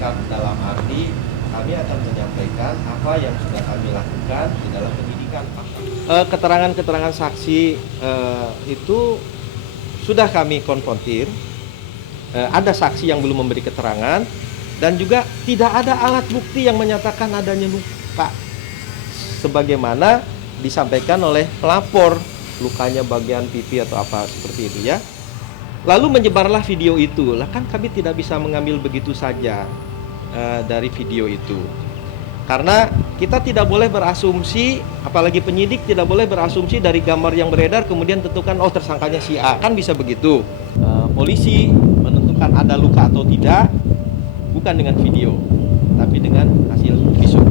bersikap dalam arti kami akan menyampaikan apa yang sudah kami lakukan di dalam penyidikan. Keterangan-keterangan saksi itu sudah kami konfrontir. Ada saksi yang belum memberi keterangan dan juga tidak ada alat bukti yang menyatakan adanya luka sebagaimana disampaikan oleh pelapor, lukanya bagian pipi atau apa seperti itu ya. Lalu menyebarlah video itu. Lah kan kami tidak bisa mengambil begitu saja dari video itu. Karena kita tidak boleh berasumsi, apalagi penyidik tidak boleh berasumsi dari gambar yang beredar kemudian tentukan oh tersangkanya si A, kan bisa begitu. Polisi menentukan ada luka atau tidak bukan dengan video, tapi dengan hasil visum.